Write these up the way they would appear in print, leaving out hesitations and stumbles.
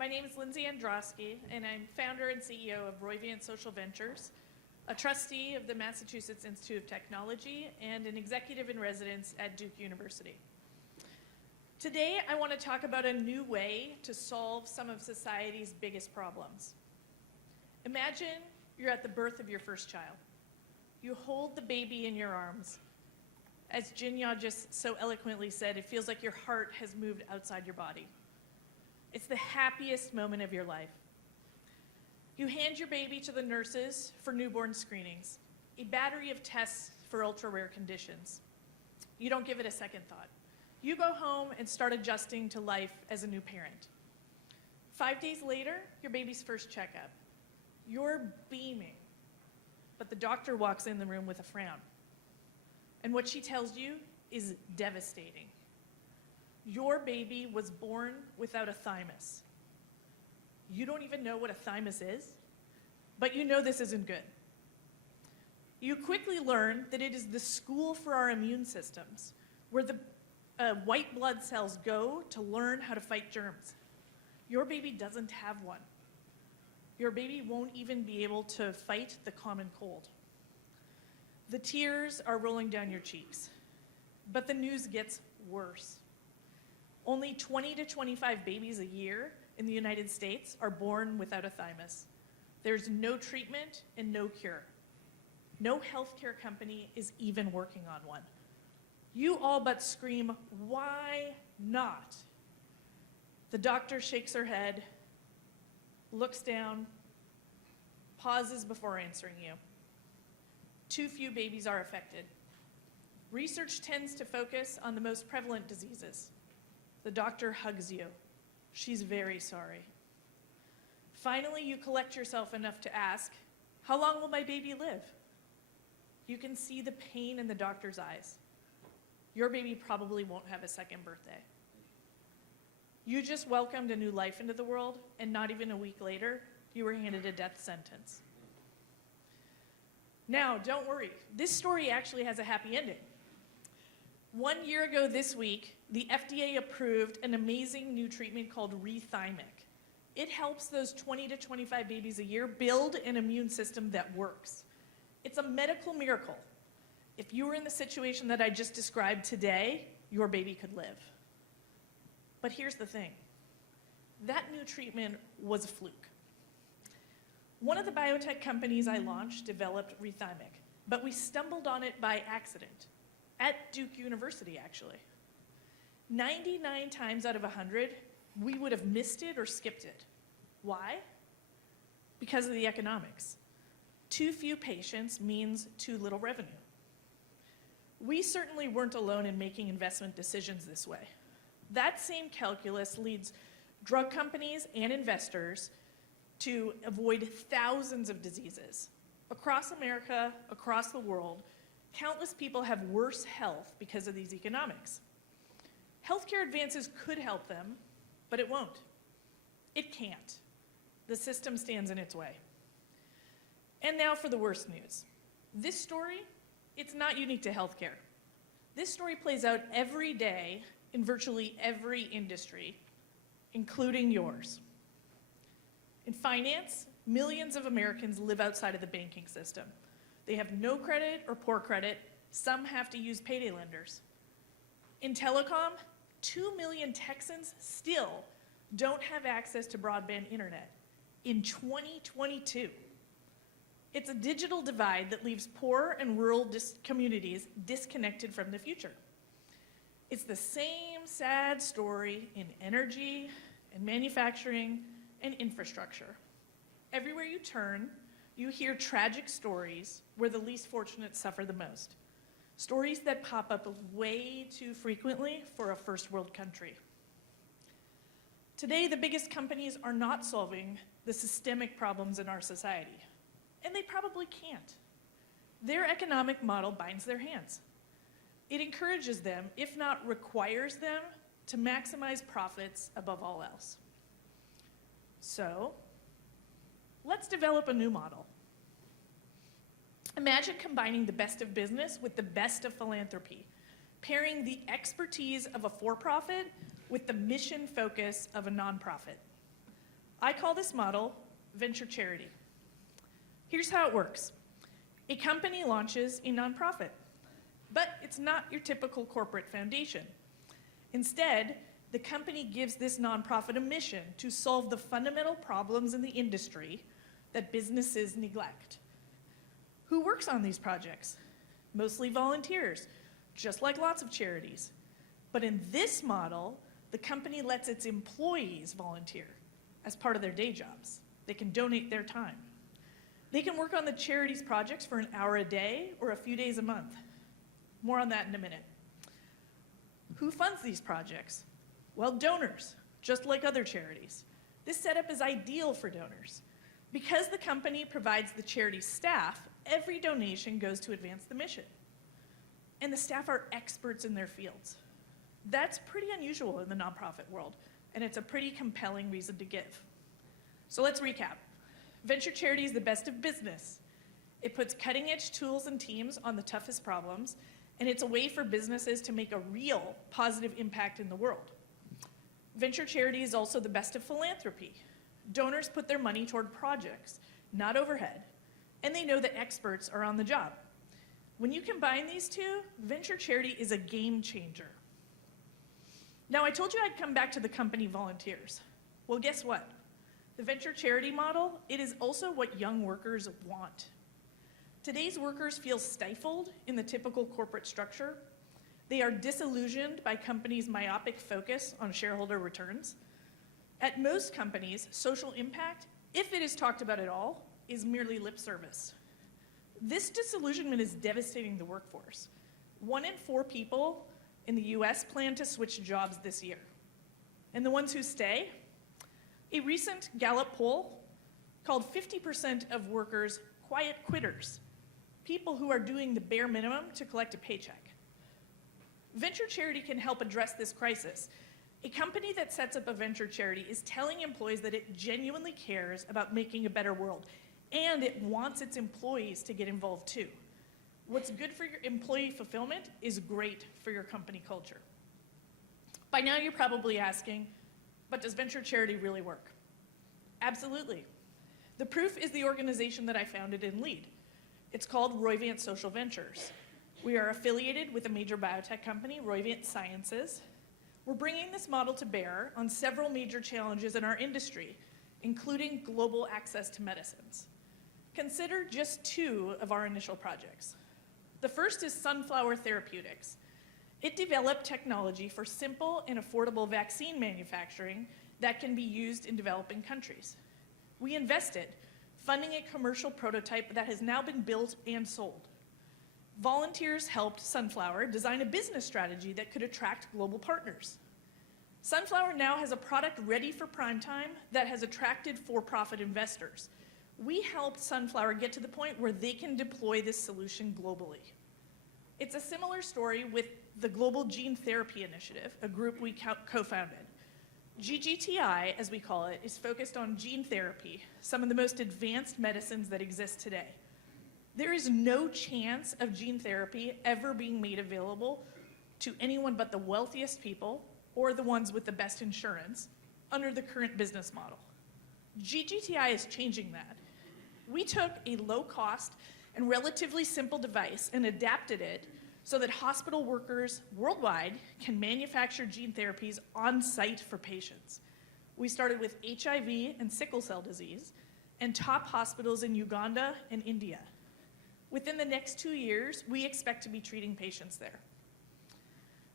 My name is Lindsay Androski, and I'm founder and CEO of Roivant Social Ventures, a trustee of the Massachusetts Institute of Technology, and an executive in residence at Duke University. Today, I want to talk about a new way to solve some of society's biggest problems. Imagine you're at the birth of your first child. You hold the baby in your arms. As Jinya just so eloquently said, it feels like your heart has moved outside your body. It's the happiest moment of your life. You hand your baby to the nurses for newborn screenings, a battery of tests for ultra-rare conditions. You don't give it a second thought. You go home and start adjusting to life as a new parent. 5 days later, your baby's first checkup. You're beaming, but the doctor walks in the room with a frown. And what she tells you is devastating. Your baby was born without a thymus. You don't even know what a thymus is, but you know this isn't good. You quickly learn that it is the school for our immune systems, where the white blood cells go to learn how to fight germs. Your baby doesn't have one. Your baby won't even be able to fight the common cold. The tears are rolling down your cheeks, but the news gets worse. Only 20 to 25 babies a year in the United States are born without a thymus. There's no treatment and no cure. No healthcare company is even working on one. You all but scream, "Why not?" The doctor shakes her head, looks down, pauses before answering you. Too few babies are affected. Research tends to focus on the most prevalent diseases. The doctor hugs you. She's very sorry. Finally, you collect yourself enough to ask, "How long will my baby live?" You can see the pain in the doctor's eyes. Your baby probably won't have a second birthday. You just welcomed a new life into the world, and not even a week later, you were handed a death sentence. Now, don't worry. This story actually has a happy ending. 1 year ago this week, the FDA approved an amazing new treatment called Rethymic. It helps those 20 to 25 babies a year build an immune system that works. It's a medical miracle. If you were in the situation that I just described today, your baby could live. But here's the thing. That new treatment was a fluke. One of the biotech companies I launched developed Rethymic, but we stumbled on it by accident, at Duke University, actually. 99 times out of 100, we would have missed it or skipped it. Why? Because of the economics. Too few patients means too little revenue. We certainly weren't alone in making investment decisions this way. That same calculus leads drug companies and investors to avoid thousands of diseases. Across America, across the world, countless people have worse health because of these economics. Healthcare advances could help them, but it won't. It can't. The system stands in its way. And now for the worst news. This story, it's not unique to healthcare. This story plays out every day in virtually every industry, including yours. In finance, millions of Americans live outside of the banking system. They have no credit or poor credit. Some have to use payday lenders. In telecom, 2 million Texans still don't have access to broadband internet in 2022. It's a digital divide that leaves poor and rural communities disconnected from the future. It's the same sad story in energy and manufacturing and infrastructure. Everywhere you turn, you hear tragic stories where the least fortunate suffer the most. Stories that pop up way too frequently for a first world country. Today, the biggest companies are not solving the systemic problems in our society, and they probably can't. Their economic model binds their hands. It encourages them, if not requires them, to maximize profits above all else. So, let's develop a new model. Imagine combining the best of business with the best of philanthropy, pairing the expertise of a for-profit with the mission focus of a nonprofit. I call this model venture charity. Here's how it works. A company launches a nonprofit, but it's not your typical corporate foundation. Instead, the company gives this nonprofit a mission to solve the fundamental problems in the industry that businesses neglect. Who works on these projects? Mostly volunteers, just like lots of charities. But in this model, the company lets its employees volunteer as part of their day jobs. They can donate their time. They can work on the charity's projects for an hour a day or a few days a month. More on that in a minute. Who funds these projects? Well, donors, just like other charities. This setup is ideal for donors. Because the company provides the charity's staff, every donation goes to advance the mission. And the staff are experts in their fields. That's pretty unusual in the nonprofit world, and it's a pretty compelling reason to give. So let's recap. Venture charity is the best of business. It puts cutting-edge tools and teams on the toughest problems, and it's a way for businesses to make a real positive impact in the world. Venture charity is also the best of philanthropy. Donors put their money toward projects, not overhead, and they know that experts are on the job. When you combine these two, venture charity is a game changer. Now, I told you I'd come back to the company volunteers. Well, guess what? The venture charity model, it is also what young workers want. Today's workers feel stifled in the typical corporate structure. They are disillusioned by companies' myopic focus on shareholder returns. At most companies, social impact, if it is talked about at all, is merely lip service. This disillusionment is devastating the workforce. 1 in 4 people in the US plan to switch jobs this year. And the ones who stay? A recent Gallup poll called 50% of workers quiet quitters, people who are doing the bare minimum to collect a paycheck. Venture charity can help address this crisis. A company that sets up a venture charity is telling employees that it genuinely cares about making a better world, and it wants its employees to get involved too. What's good for your employee fulfillment is great for your company culture. By now you're probably asking, but does venture charity really work? Absolutely. The proof is the organization that I founded and lead. It's called Roivant Social Ventures. We are affiliated with a major biotech company, Roivant Sciences. We're bringing this model to bear on several major challenges in our industry, including global access to medicines. Consider just 2 of our initial projects. The first is Sunflower Therapeutics. It developed technology for simple and affordable vaccine manufacturing that can be used in developing countries. We invested, funding a commercial prototype that has now been built and sold. Volunteers helped Sunflower design a business strategy that could attract global partners. Sunflower now has a product ready for prime time that has attracted for-profit investors. We helped Sunflower get to the point where they can deploy this solution globally. It's a similar story with the Global Gene Therapy Initiative, a group we co-founded. GGTI, as we call it, is focused on gene therapy, some of the most advanced medicines that exist today. There is no chance of gene therapy ever being made available to anyone but the wealthiest people or the ones with the best insurance under the current business model. GGTI is changing that. We took a low-cost and relatively simple device and adapted it so that hospital workers worldwide can manufacture gene therapies on site for patients. We started with HIV and sickle cell disease and top hospitals in Uganda and India. Within the next 2 years, we expect to be treating patients there.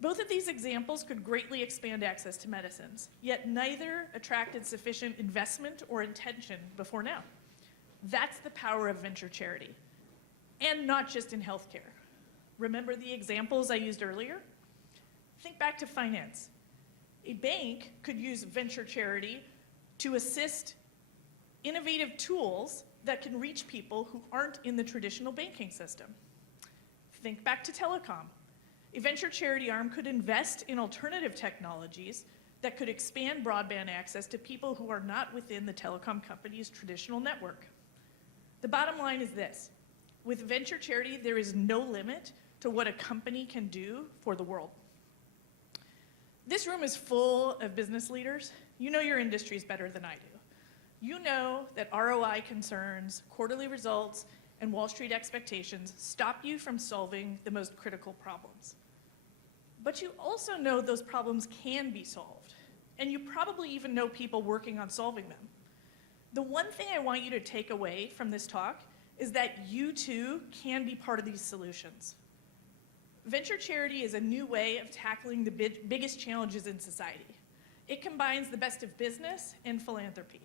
Both of these examples could greatly expand access to medicines, yet neither attracted sufficient investment or attention before now. That's the power of venture charity, and not just in healthcare. Remember the examples I used earlier? Think back to finance. A bank could use venture charity to assist innovative tools that can reach people who aren't in the traditional banking system. Think back to telecom. A venture charity arm could invest in alternative technologies that could expand broadband access to people who are not within the telecom company's traditional network. The bottom line is this: with venture charity, there is no limit to what a company can do for the world. This room is full of business leaders. You know your industries better than I do. You know that ROI concerns, quarterly results, and Wall Street expectations stop you from solving the most critical problems. But you also know those problems can be solved, and you probably even know people working on solving them. The one thing I want you to take away from this talk is that you too can be part of these solutions. Venture charity is a new way of tackling the biggest challenges in society. It combines the best of business and philanthropy.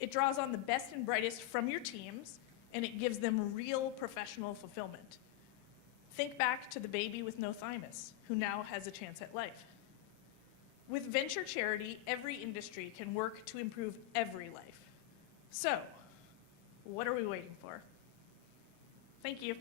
It draws on the best and brightest from your teams, and it gives them real professional fulfillment. Think back to the baby with no thymus, who now has a chance at life. With venture charity, every industry can work to improve every life. So, what are we waiting for? Thank you.